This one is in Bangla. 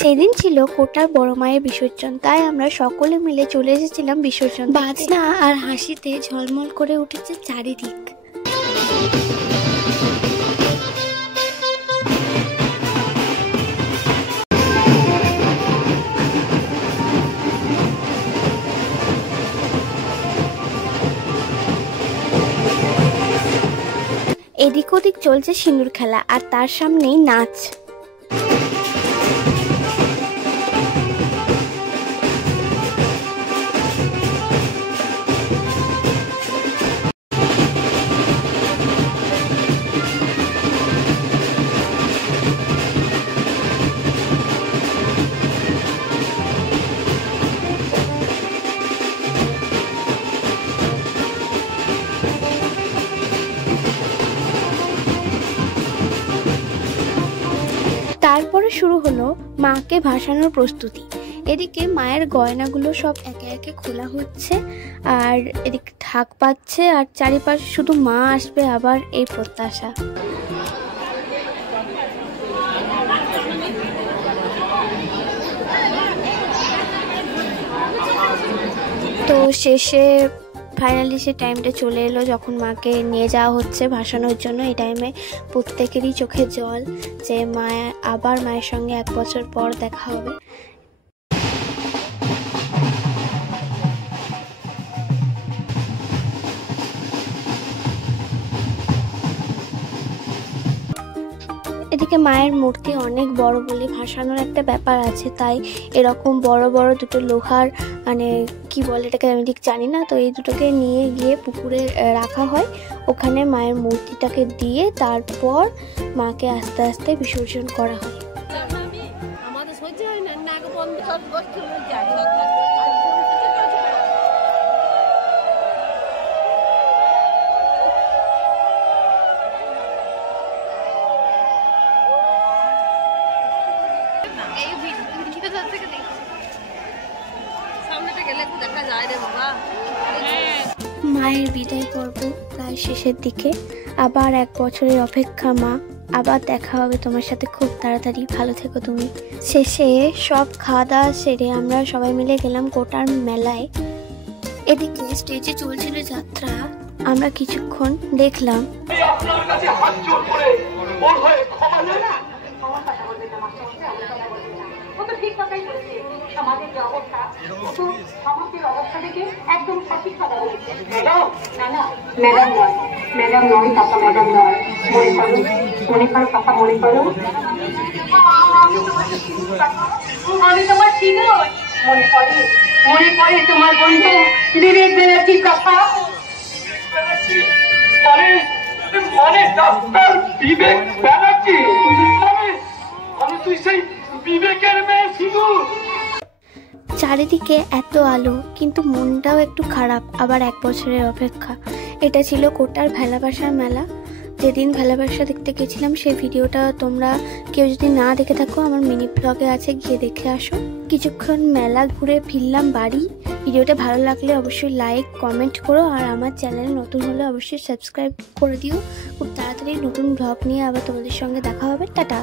সেদিন ছিল কোটার বড় মায়ের বিসর্জন, তাই আমরা সকলে মিলে চলে এসেছিলাম বিসর্জন। বাজনা আর হাসিতে ঝলমল করে উঠেছে চারিদিক। এদিক ওদিক চলছে সিঁদুর খেলা, আর তার সামনেই নাচ। তারপরে শুরু হলো মাকে ভাসানোর প্রস্তুতি। এদিকে মায়ের গয়নাগুলো সব একে একে খোলা হচ্ছে, আর এদিকে ঢাক পাচ্ছে, আর চারিপাশে শুধু মা আসবে আবার এই প্রত্যাশা। তো শেষে ফাইনালি সে টাইমটা চলে এলো যখন মাকে নিয়ে যাওয়া হচ্ছে ভাসানোর জন্য। এই টাইমে প্রত্যেকেরই চোখে জল, যে আবার মায়ের সঙ্গে 1 বছর পর দেখা হবে। এদিকে মায়ের মূর্তি অনেক বড় বলে ভাসানোর একটা ব্যাপার আছে, তাই এরকম বড় বড় দুটো লোহার, মানে কি বলে এটাকে আমি ঠিক জানি না, তো এই দুটোকে নিয়ে গিয়ে পুকুরে রাখা হয়। ওখানে মায়ের মূর্তিটাকে দিয়ে তারপর মাকে আস্তে আস্তে বিসর্জন করা হয়। মায়ের বিদায় পর্ব প্রায় শেষের দিকে। আবার 1 বছরের অপেক্ষা মা, আবার দেখা হবে তোমার সাথে খুব তাড়াতাড়ি, ভালো থেকো তুমি। শেষে সব খাওয়া দাওয়া সেরে আমরা সবাই মিলে গেলাম কোটার মেলায়। এদিকে স্টেজে চলছিল যাত্রা, আমরা কিছুক্ষণ দেখলাম। সমাজের যে অবস্থা, সমাজের অবস্থা দেখে একদম সঠিক কথা বলেছে। ম্যাডাম নয়, ম্যাডাম নয়, কাকা ম্যাডাম নয়, মনে করো কাকা, মনে করো আমি তোমার ছিল, মনে পড়ে তোমার বন্ধু বিবেক ব্যানার্জির কথা। মানে ডাক্তার বিবেক ব্যানার্জি, আমি তুই সেই বিবেকের মেয়ে শুধু। চারিদিকে এত আলো, কিন্তু মনটাও একটু খারাপ। আবার 1 বছরের অপেক্ষা। এটা ছিল কোটার ভেলাবাসার মেলা। যেদিন ভেলাবাসা দেখতে গেছিলাম সেই ভিডিওটা তোমরা কেউ যদি না দেখে থাকো, আমার মিনি ব্লগে আছে, গিয়ে দেখে আসো। কিছুক্ষণ মেলা ঘুরে ফিরলাম বাড়ি। ভিডিওটা ভালো লাগলে অবশ্যই লাইক কমেন্ট করো, আর আমার চ্যানেল নতুন হলে অবশ্যই সাবস্ক্রাইব করে দিও। খুব তাড়াতাড়ি নতুন ব্লগ নিয়ে আবার তোমাদের সঙ্গে দেখা হবে। টাটা।